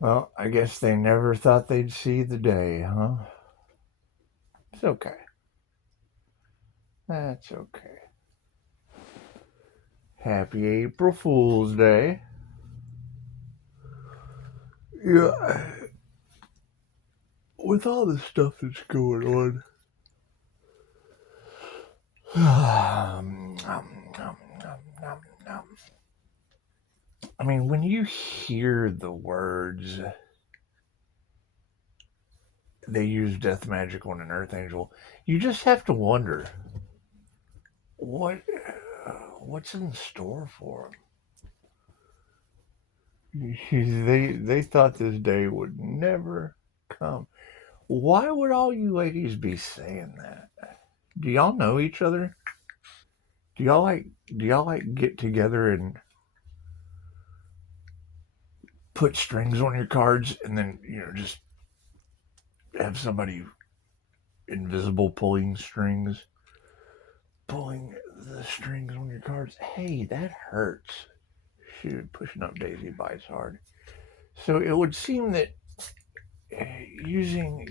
Well, I guess they never thought they'd see the day, huh? It's okay. That's okay. Happy April Fool's Day. Yeah, with all the stuff that's going on. I mean, when you hear the words they use death magic on an earth angel, you just have to wonder what what's in store for them. They thought this day would never come. Why would all you ladies be saying that? Do y'all know each other? Do y'all like get together and put strings on your cards and then just have somebody invisible pulling the strings on your cards? Hey, that hurts. Shoot, pushing up Daisy bites hard. So it would seem that using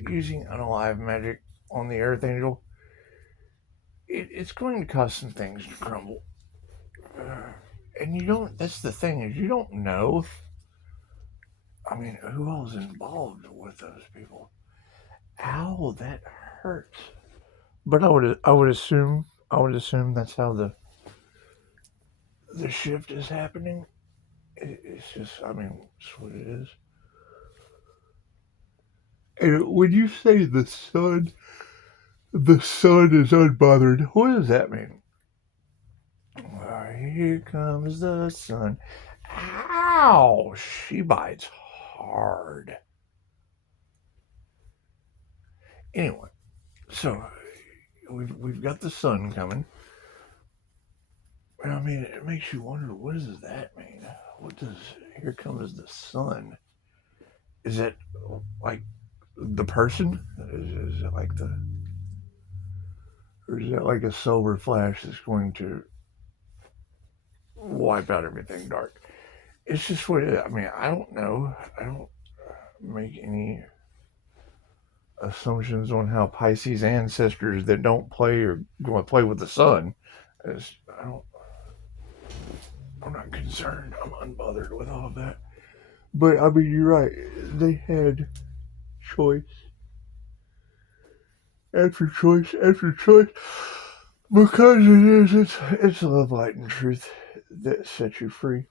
unalive magic on the Earth Angel, it's going to cause some things to crumble. And you don't. That's the thing, is you don't know. I mean, who else is involved with those people? Ow, that hurts. But I would assume that's how the shift is happening. It's just, I mean, it's what it is. And when you say the sun is unbothered, what does that mean? Here comes the sun. Ow! She bites hard. Anyway, so we've got the sun coming. And I mean, it makes you wonder, what does that mean? What does here comes the sun? Is it like the person? Is it like the, or is it like a silver flash that's going to wipe out everything dark? It's just what it is. I mean, I don't know. I don't make any assumptions on how Pisces ancestors that don't play or going to play with the sun. I don't. I'm not concerned. I'm unbothered with all of that. But I mean, you're right. They had choice after choice after choice because it's love, light, and truth that sets you free.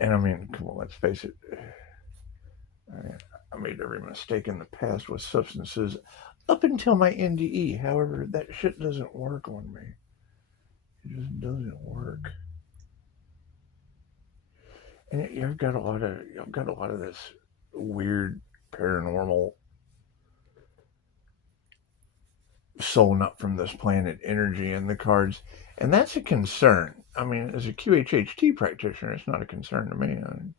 And I mean, come on, let's face it. I made every mistake in the past with substances up until my NDE. However, that shit doesn't work on me. It just doesn't work. And I've got a lot of this weird paranormal soul not from this planet energy in the cards, and that's a concern. I mean, as a QHHT practitioner, it's not a concern to me. I mean,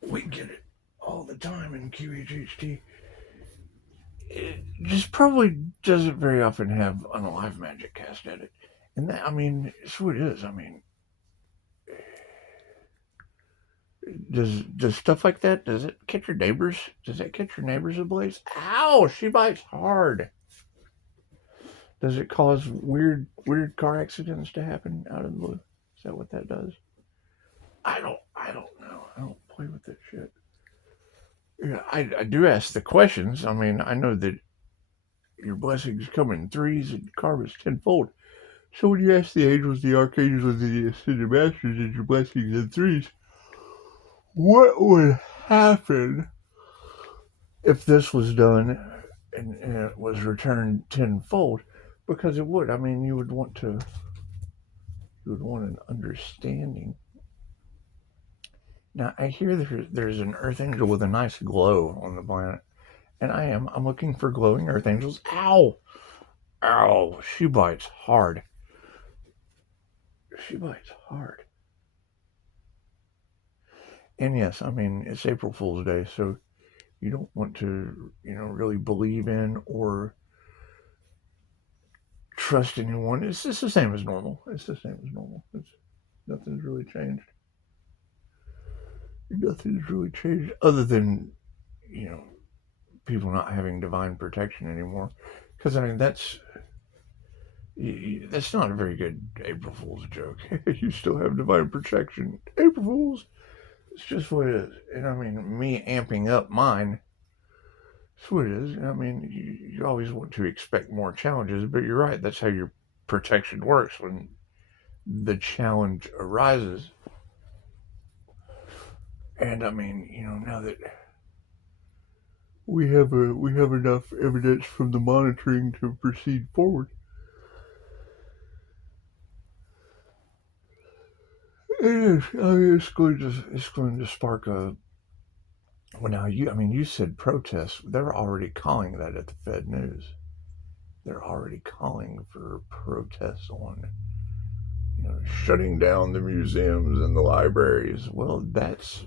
we get it all the time in QHHT. It just probably doesn't very often have unalive magic cast at it, and that, I mean, it's what it is. I mean, does stuff like that, does it catch your neighbors? Does that catch your neighbors ablaze? Ow! She bites hard. Does it cause weird car accidents to happen out of the blue? Is that what that does? I don't know. I don't play with that shit. Yeah, I do ask the questions. I mean, I know that your blessings come in threes and karma's tenfold. So when you ask the angels, the archangels, and the ascended masters, and your blessings in threes, what would happen if this was done and it was returned tenfold? Because it would. I mean, you would want an understanding. Now I hear there's an earth angel with a nice glow on the planet, and I'm looking for glowing earth angels. Ow, ow! She bites hard. She bites hard. And yes, I mean it's April Fool's Day, so you don't want to really believe in or trust anyone. It's just the same as normal. It's the same as normal. Nothing's really changed. Nothing's really changed other than, you know, people not having divine protection anymore. Because, I mean, that's not a very good April Fool's joke. You still have divine protection. April Fool's. It's just what it is. And, I mean, me amping up mine, it's what it is. I mean, you always want to expect more challenges, but you're right. That's how your protection works. When the challenge arises, and I mean, you know, now that we have enough evidence from the monitoring to proceed forward, it is. I mean, it's going to spark a. Well, now you said protests. They're already calling that at the Fed News. They're already calling for protests on, you know, shutting down the museums and the libraries. Well, that's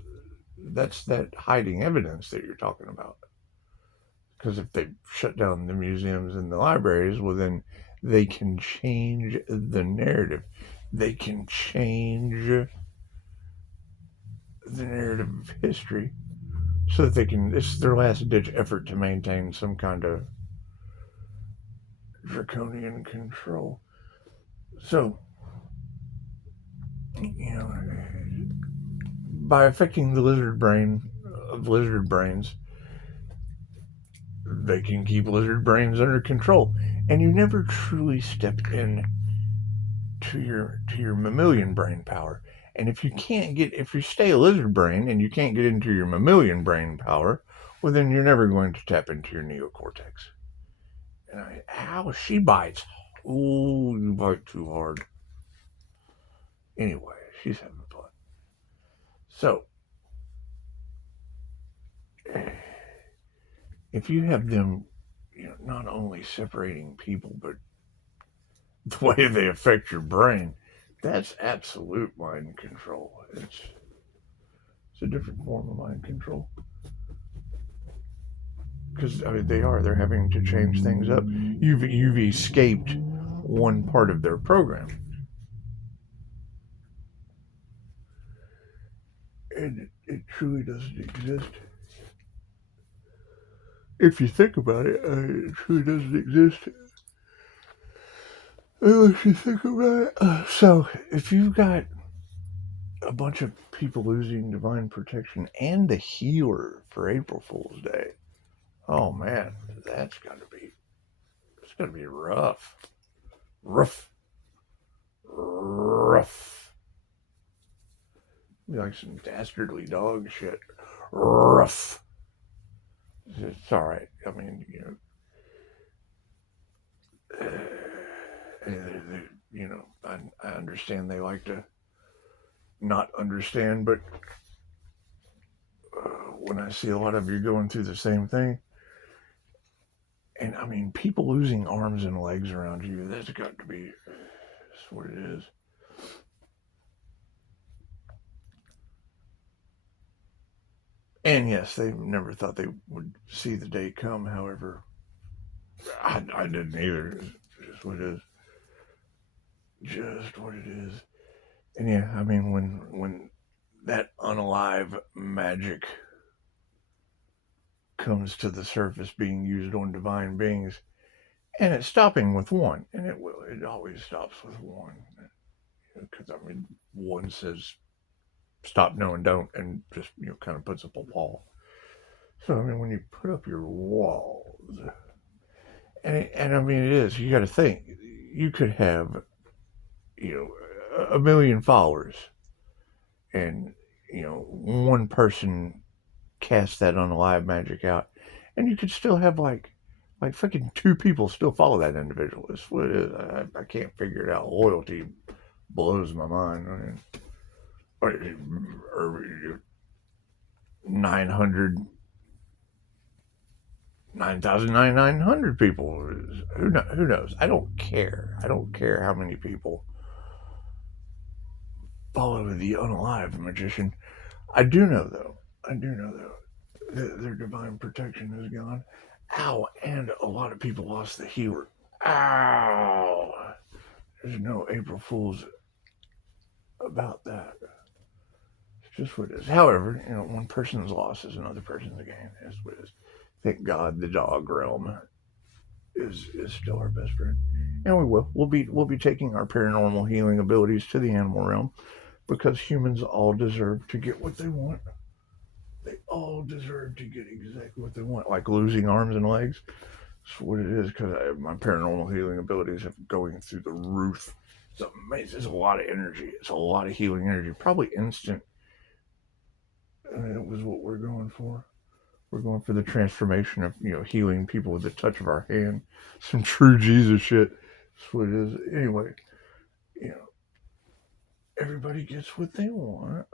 that hiding evidence that you're talking about. Because if they shut down the museums and the libraries, well, then they can change the narrative. They can change the narrative of history so that they can. It's their last ditch effort to maintain some kind of draconian control. So, you know, by affecting the lizard brain of lizard brains, they can keep lizard brains under control. And you never truly step in to your mammalian brain power. And if you stay a lizard brain and you can't get into your mammalian brain power, well, then you're never going to tap into your neocortex. And ow, she bites. Ooh, you bite too hard. Anyway, she's having fun. So, if you have them, you know, not only separating people, but the way they affect your brain, that's absolute mind control. It's a different form of mind control. Because I mean, they're having to change things up. You've escaped one part of their program, and it truly doesn't exist. If you think about it, it truly doesn't exist unless you think about it. So if you've got a bunch of people losing divine protection and the healer for April Fool's Day, oh man, it's gonna be rough. Be like some dastardly dog shit. Rough. It's all right. I mean, you know, I understand they like to not understand, but when I see a lot of you going through the same thing, and I mean, people losing arms and legs around you, that's got to be, that's what it is. And yes, they never thought they would see the day come. However, I didn't either. It's just what it is. Just what it is. And yeah, I mean, when that unalive magic comes to the surface being used on divine beings, and it's stopping with one, and it always stops with one. Because, I mean, one says stop, no, and don't, and just, you know, kind of puts up a wall. So, I mean, when you put up your walls, and I mean, it is, you got to think, you could have, you know, a million followers, and, you know, one person cast that unalive magic out, and you could still have like fucking two people still follow that individual. It's what it is. I can't figure it out. Loyalty blows my mind. I mean, or 900, 9,900 people. Who knows? I don't care. I don't care how many people follow the unalive magician. I do know though. That their divine protection is gone. Ow! And a lot of people lost the healer. Ow! There's no April Fools about that. It's just what it is. However, one person's loss is another person's gain. That's what it is. Thank God the dog realm is still our best friend, and we'll be taking our paranormal healing abilities to the animal realm because humans all deserve to get what they want. They all deserve to get exactly what they want, like losing arms and legs. That's what it is because my paranormal healing abilities are going through the roof. It's amazing. It's a lot of energy. It's a lot of healing energy. Probably instant. It was what we're going for. We're going for the transformation of healing people with the touch of our hand. Some true Jesus shit. That's what it is. Anyway, you know, everybody gets what they want.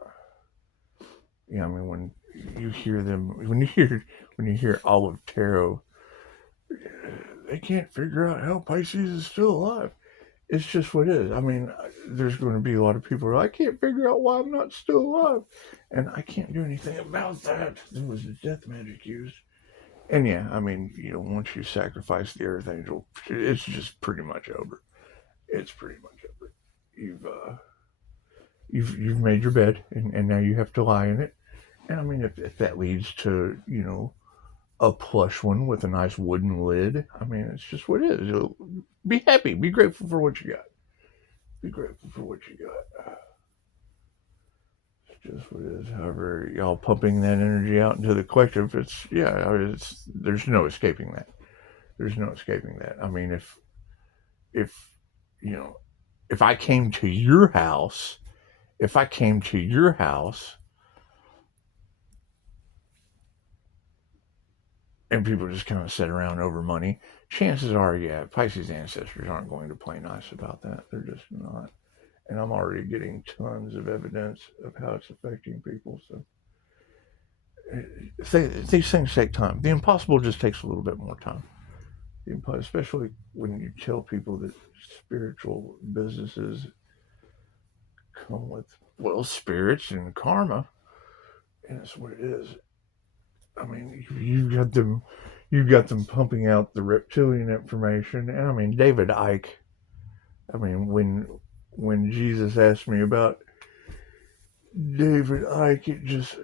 I mean, when you hear them, when you hear Olive Tarot, they can't figure out how Pisces is still alive. It's just what it is. I mean, there's going to be a lot of people who are, I can't figure out why I'm not still alive, and I can't do anything about that. There was the death magic used. And yeah, I mean, once you sacrifice the Archangel, it's just pretty much over. It's pretty much over. You've made your bed, and now you have to lie in it. And I mean, if that leads to a plush one with a nice wooden lid, I mean, it's just what it is. Be happy, be grateful for what you got. Be grateful for what you got. It's just what it is. However, y'all pumping that energy out into the collective, there's no escaping that. There's no escaping that. I mean, if if I came to your house, and people just kind of sit around over money, chances are, yeah, Pisces ancestors aren't going to play nice about that. They're just not. And I'm already getting tons of evidence of how it's affecting people. So these things take time. The impossible just takes a little bit more time. Especially when you tell people that spiritual businesses come with spirits and karma, and that's what it is. I mean, you got them pumping out the reptilian information, and I mean David Icke. I mean when Jesus asked me about David Icke,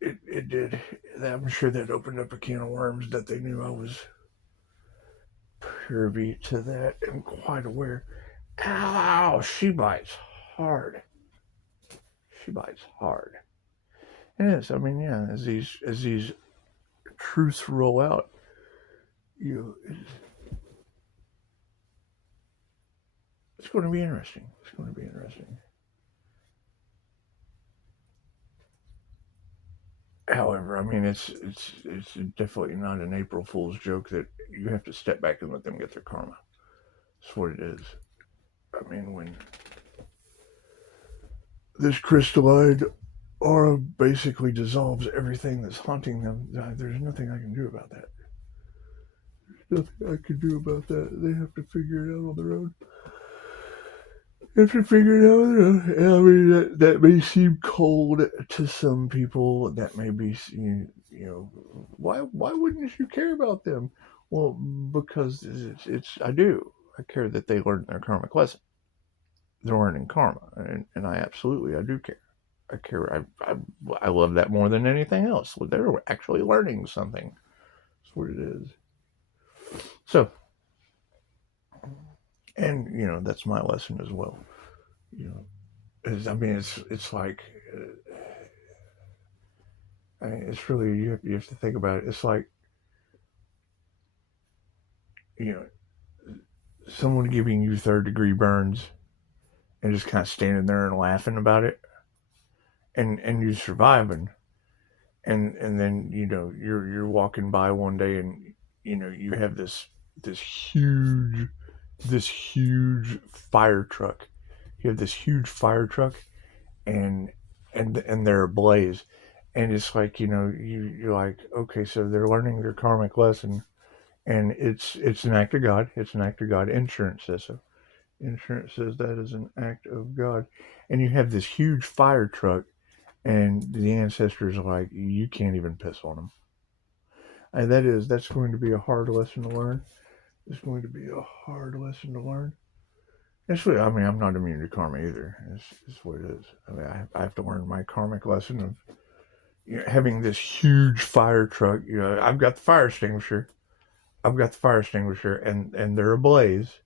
it did. I'm sure that opened up a can of worms that they knew I was privy to that and quite aware. Ow! She bites hard. She bites hard. And it is. I mean, yeah. As these truths roll out, you it's going to be interesting. It's going to be interesting. However, I mean, it's definitely not an April Fool's joke that you have to step back and let them get their karma. That's what it is. I mean, when this crystalline aura basically dissolves everything that's haunting them, there's nothing I can do about that. There's nothing I can do about that. They have to figure it out on their own. Have to figure it out on their own. I mean, that may seem cold to some people. That may be, why wouldn't you care about them? Well, because I do. I care that they learn their karmic lesson. They're learning karma, and I do care. I care. I love that more than anything else. They're actually learning something. That's what it is. So, and that's my lesson as well. I mean, it's like, it's really you have to think about it. It's like, you know, someone giving you third degree burns and just kind of standing there and laughing about it, and you're surviving, and then you're walking by one day and you have this huge fire truck. You have this huge fire truck, and they're ablaze, and it's like you're like, okay, so they're learning their karmic lesson, and it's an act of God. It's an act of God. Insurance says so. Insurance says that is an act of God, and you have this huge fire truck, and the ancestors are like, you can't even piss on them. And that's going to be a hard lesson to learn. It's going to be a hard lesson to learn. That's what I mean. I'm not immune to karma either. It's what it is. I mean, I have to learn my karmic lesson of having this huge fire truck. I've got the fire extinguisher. And they're ablaze,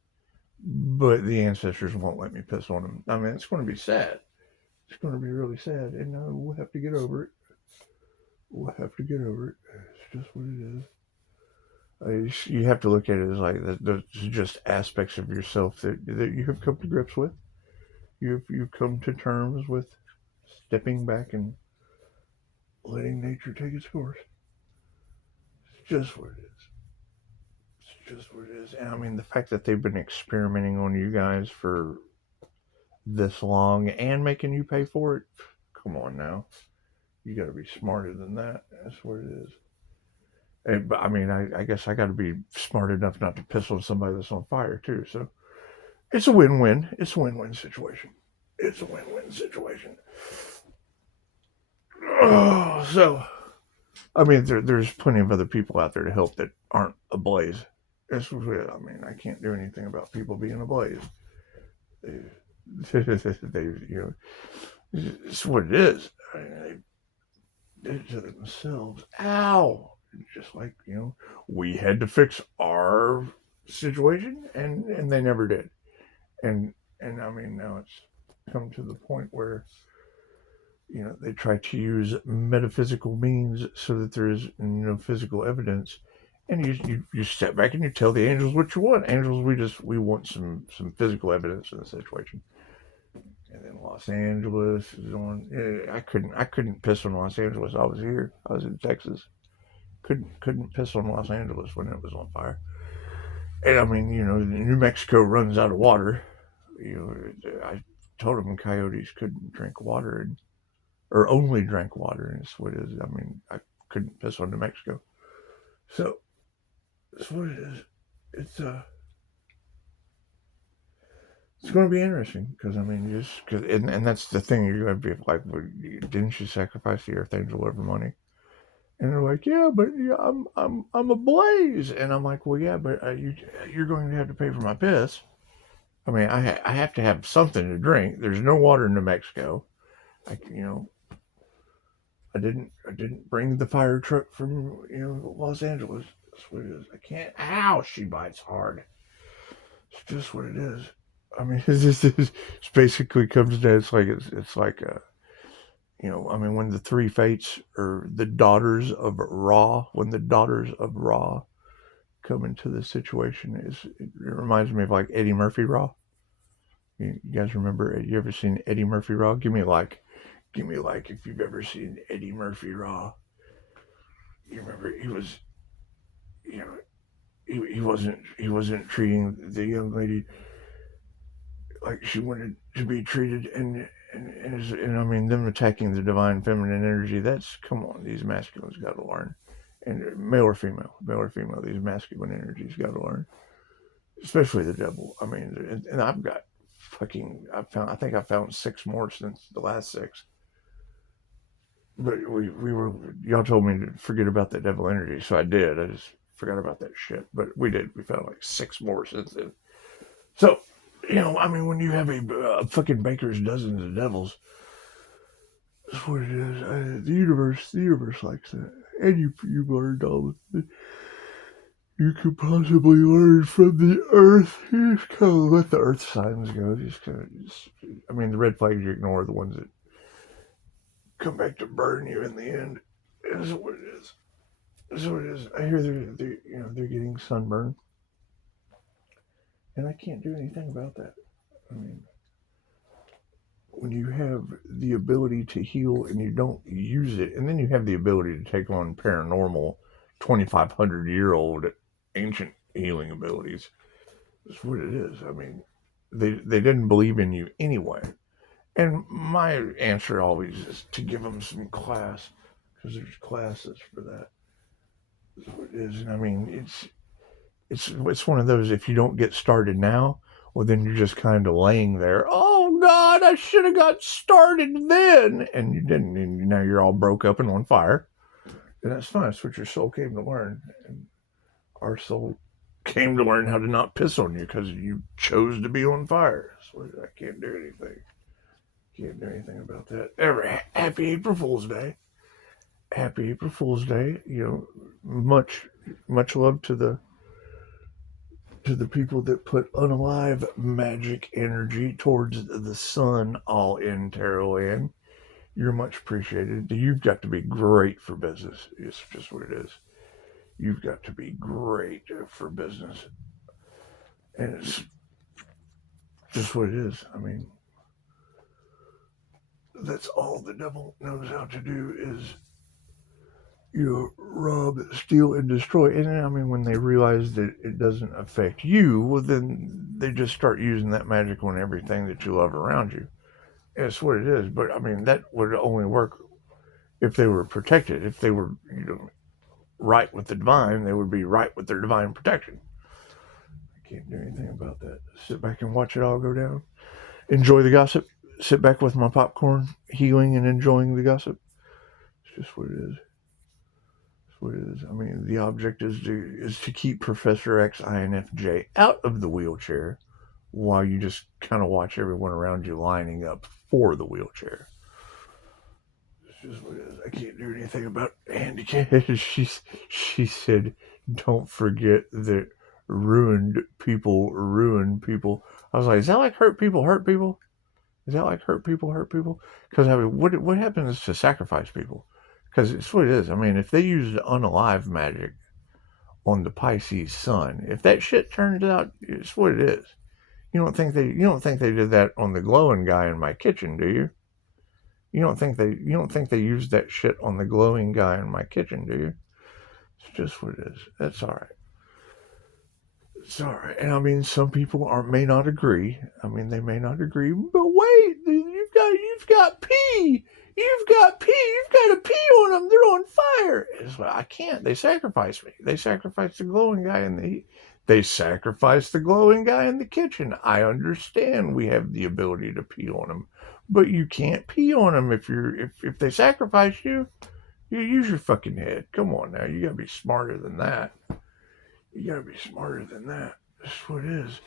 but the ancestors won't let me piss on them. I mean, it's going to be sad. It's going to be really sad, and we'll have to get over it. We'll have to get over it. It's just what it is. You have to look at it as like there's just aspects of yourself that you have come to grips with. You've come to terms with stepping back and letting nature take its course. It's just what it is. It's just what it is. And I mean, the fact that they've been experimenting on you guys for this long and making you pay for it, come on now. You got to be smarter than that. That's what it is. But I mean, I guess I got to be smart enough not to piss on somebody that's on fire too. So it's a win-win. It's a win-win situation. It's a win-win situation. Oh, so I mean, there's plenty of other people out there to help that aren't ablaze. That's what I mean. I can't do anything about people being ablaze. They it's what it is. I mean, they did it to themselves. Ow! Just like we had to fix our situation, and they never did. And I mean, now it's come to the point where they try to use metaphysical means so that there is no physical evidence. And you step back and you tell the angels what you want. Angels, we want some physical evidence in the situation. And then Los Angeles is on. I couldn't piss on Los Angeles. I was here. I was in Texas. Couldn't piss on Los Angeles when it was on fire. And I mean, New Mexico runs out of water. I told them coyotes couldn't drink water or only drank water, and it's what it is. I mean, I couldn't piss on New Mexico. So that's what it is. It's going to be interesting because I mean, and that's the thing. You're going to be like, well, didn't you sacrifice the Earth Angel over money? And they're like, yeah, but I'm ablaze, and I'm like, well, yeah, but you're going to have to pay for my piss. I mean, I have to have something to drink. There's no water in New Mexico. I didn't bring the fire truck from Los Angeles. That's what it is. I can't. Ow! She bites hard. It's just what it is. I mean, it's basically comes down. It's like I mean, when the three fates or the daughters of Ra, when the daughters of Ra come into the situation, it reminds me of like Eddie Murphy Raw. You guys remember? You ever seen Eddie Murphy Raw? Give me a like if you've ever seen Eddie Murphy Raw. You remember he was, he wasn't treating the young lady like she wanted to be treated, and I mean them attacking the divine feminine energy. That's come on, these masculines got to learn, and male or female, these masculine energies got to learn, especially the devil. I mean, and I've got I think I found 6 more since the last 6. But y'all told me to forget about that devil energy, so I did. I just forgot about that shit. But we found like 6 more since then. So, I mean, when you have a fucking baker's dozens of devils, that's what it is. The universe likes that. And you've learned all of it. You could possibly learn from the earth. You just kind of let the earth signs go. I mean, the red flags you ignore, the ones that come back to burn you in the end. Is what it is. Is what it is. I hear they're getting sunburned, and I can't do anything about that. I mean, when you have the ability to heal and you don't use it, and then you have the ability to take on paranormal 2,500-year-old ancient healing abilities, that's what it is. I mean, they didn't believe in you anyway. And my answer always is to give them some class, because there's classes for that. That's what it is. And I mean, it's one of those, if you don't get started now, well, then you're just kind of laying there. Oh, God, I should have got started then. And you didn't. And now you're all broke up and on fire. And that's fine. That's what your soul came to learn. And our soul came to learn how to not piss on you because you chose to be on fire. So I can't do anything. Can't do anything about that. Happy April Fool's Day. Happy April Fool's Day. You know, much love to the people that put unalive magic energy towards the sun all in Tarotland. You're much appreciated. You've got to be great for business. It's just what it is. You've got to be great for business. And it's just what it is. I mean, that's all the devil knows how to do is, you know, rob, steal, and destroy. And I mean, when they realize that it doesn't affect you, well, then they just start using that magic on everything that you love around you. That's what it is. But I mean, that would only work if they were protected. If they were, you know, right with the divine, they would be right with their divine protection. I can't do anything about that. Sit back and watch it all go down. Enjoy the gossip. Sit back with my popcorn, healing and enjoying the gossip. It's just what it is. It's what it is. I mean, the object is to keep Professor X, INFJ out of the wheelchair while you just kind of watch everyone around you lining up for the wheelchair. It's just what it is. I can't do anything about handicap. She said, don't forget that ruined people ruin people. I was like, is that like hurt people hurt people? Is that like hurt people hurt people? Because I mean, what happens to sacrifice people? Because it's what it is. I mean, if they used unalive magic on the Pisces sun, if that shit turns out, it's what it is. You don't think they did that on the glowing guy in my kitchen, do you? You don't think they used that shit on the glowing guy in my kitchen, do you? It's just what it is. That's all right. It's all right. And I mean, some people may not agree. I mean, they may not agree. But wait, you've got pee. You've got to pee on them. They're on fire. It's like, I can't. They sacrificed me. They sacrificed the glowing guy in the. They sacrificed the glowing guy in the kitchen. I understand we have the ability to pee on them, but you can't pee on them if they sacrifice you. You use your fucking head. Come on now. You gotta be smarter than that. You gotta be smarter than that. That's what it is.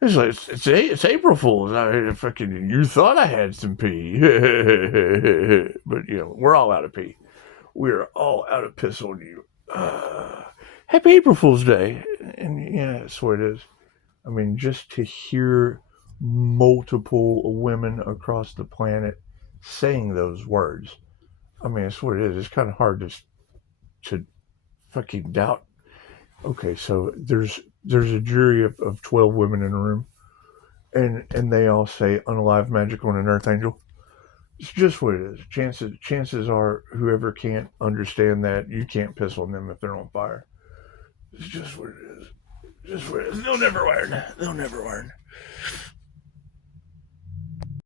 It's like it's April Fool's. You thought I had some pee, but you know we're all out of pee. We're all out of piss on you. Happy April Fool's Day, and yeah, that's what it is. I mean, just to hear multiple women across the planet saying those words. I mean, that's what it is. It's kind of hard to fucking doubt. Okay, so there's a jury of 12 women in a room, and they all say unalive magic on an earth angel. It's just what it is. Chances are, whoever can't understand that, you can't piss on them if they're on fire. It's just what it is. Just what it is. They'll never learn.